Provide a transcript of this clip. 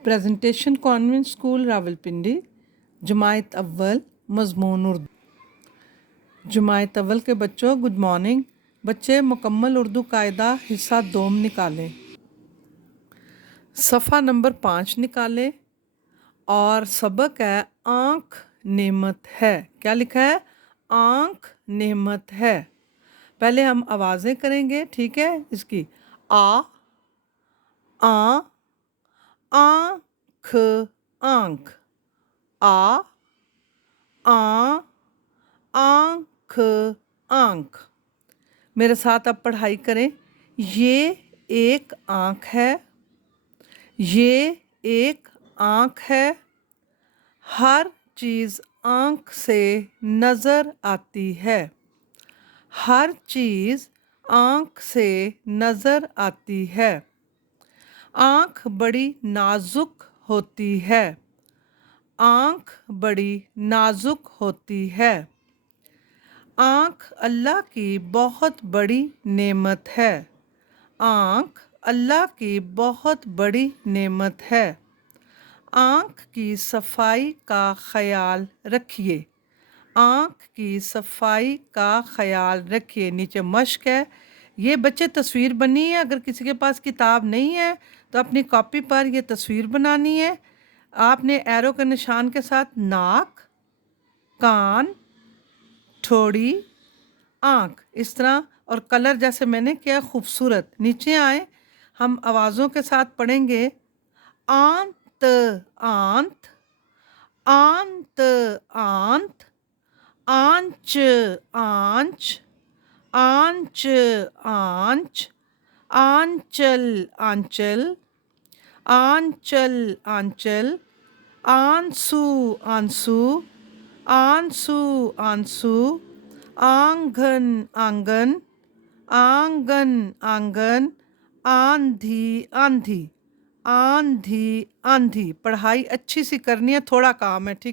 Presentation convent school Rawalpindi जमायत अव्वल मज़मून उर्दू। जमायत अव्वल के बच्चों गुड मॉर्निंग। बच्चे मुकम्मल उर्दू कायदा हिस्सा दोम निकालें। सफ़ा नंबर 5 निकालें और सबक है आँख नेमत है। क्या लिखा है? आँख नेमत है। पहले हम आवाज़ें करेंगे, ठीक है? इसकी आ आँख आँख आ आँख आँख। मेरे साथ आप पढ़ाई करें। ये एक आँख है, ये एक आँख है। हर चीज़ आँख से नज़र आती है, हर चीज़ आँख से नज़र आती है। आँख बड़ी नाजुक होती है, आँख बड़ी नाजुक होती है। आँख अल्लाह की बहुत बड़ी नेमत है, आँख अल्लाह की बहुत बड़ी नेमत है। आँख की सफाई का ख्याल रखिए, आँख की सफाई का ख्याल रखिए। नीचे मश्क है। ये बच्चे तस्वीर बनी है। अगर किसी के पास किताब नहीं है तो अपनी कॉपी पर ये तस्वीर बनानी है। आपने एरो के निशान के साथ नाक, कान, ठोड़ी, आँख इस तरह और कलर जैसे मैंने किया खूबसूरत। नीचे आए, हम आवाज़ों के साथ पढ़ेंगे। आंत आंत, आंत आंत, आंच आंच, आंच आंच, आंचल आंचल, आंचल आंचल, आंसू आंसू, आंसू आंसू, आंगन आंगन, आंगन आंगन, आंधी आंधी, आंधी आंधी। पढ़ाई अच्छी सी करनी है, थोड़ा काम है, ठीक।